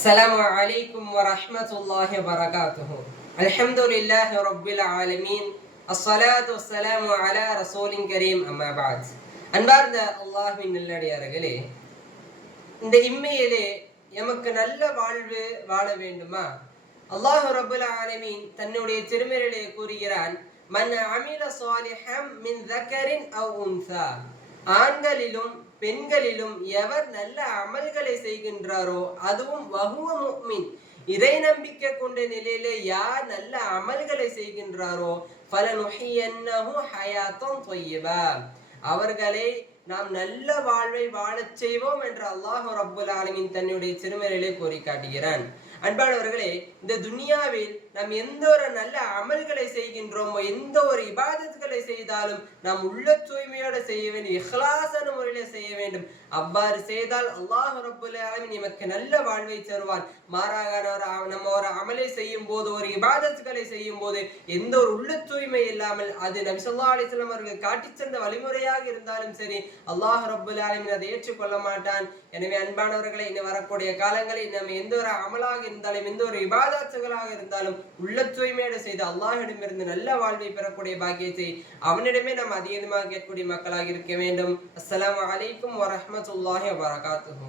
السلام عليكم ورحمة الله وبركاته. الحمد لله رب العالمين. الصلاة والسلام على رسول كريم. أما بعد. அன்பார்ந்த அல்லாஹ்வின் நல்லடியார்களே, இந்த இம்மையிலே எமக்கு நல்ல வாழ்வு வாழ வேண்டுமா? அல்லாஹ் ரப்புல் ஆலமீன் தன்னுடைய திருமறையிலே கூறுகிறான், மன் அமில சாலிஹம் மின் தக்கரின் அவ் உன்சா, ஆண்களிலும் பெண்களிலும் எவர் நல்ல அமல்களை செய்கின்றாரோ, அதுவும் வஹுவ முஃமின், இறை நம்பிக்கை கொண்ட நிலையிலே யார் நல்ல அமல்களை செய்கின்றாரோ, ஃபலனுஹியன்னஹு ஹயாத்தன் தய்யிபா, அவர்களை நாம் நல்ல வாழ்வை வாழச் செய்வோம் என்று அல்லாஹ் ரப்புல் ஆலமீன் தன்னுடைய திருமறையிலே கூறி காட்டுகிறான். அன்பானவர்களே, இந்த துனியாவில் நாம் எந்த ஒரு நல்ல அமல்களை செய்கின்றோமோ, எந்த ஒரு இபாதத்துகளை செய்தாலும் நாம் உள்ள தூய்மையோட செய்ய வேண்டும், இஹ்லாஸான முறையில செய்ய வேண்டும். அவ்வாறு செய்தால் அல்லாஹ் ரப்புல் ஆலமீன் நமக்கு நல்ல வாழ்வை தருவான். மாறாக நம்ம ஒரு அமலை செய்யும் போது, ஒரு இபாதத்துகளை செய்யும் போது எந்த ஒரு உள்ள தூய்மை இல்லாமல், அது நபி ஸல்லல்லாஹு அலைஹி வஸல்லம் அவர்கள் காட்டிச் தந்த வழிமுறையாக இருந்தாலும் சரி, அல்லாஹ் ரப்புல் ஆலமீன் அதை ஏற்றுக்கொள்ள மாட்டான். எனவே அன்பானவர்களை, இனி வரக்கூடிய காலங்களில் நம்ம எந்த ஒரு அமலாக இருந்தாலும், எந்த ஒரு இபாதத்துகளாக இருந்தாலும் உள்ள தூய்மையோடு செய்து அல்லாஹ்விடமிருந்து நல்ல வாழ்வை பெறக்கூடிய பாக்கியத்தை அவனிடமே நாம் அதிகமாக கேட்கக்கூடிய மக்களாக இருக்க வேண்டும். அஸ்ஸலாமு அலைக்கும் வரஹ்மத்துல்லாஹி வபரகாத்துஹு.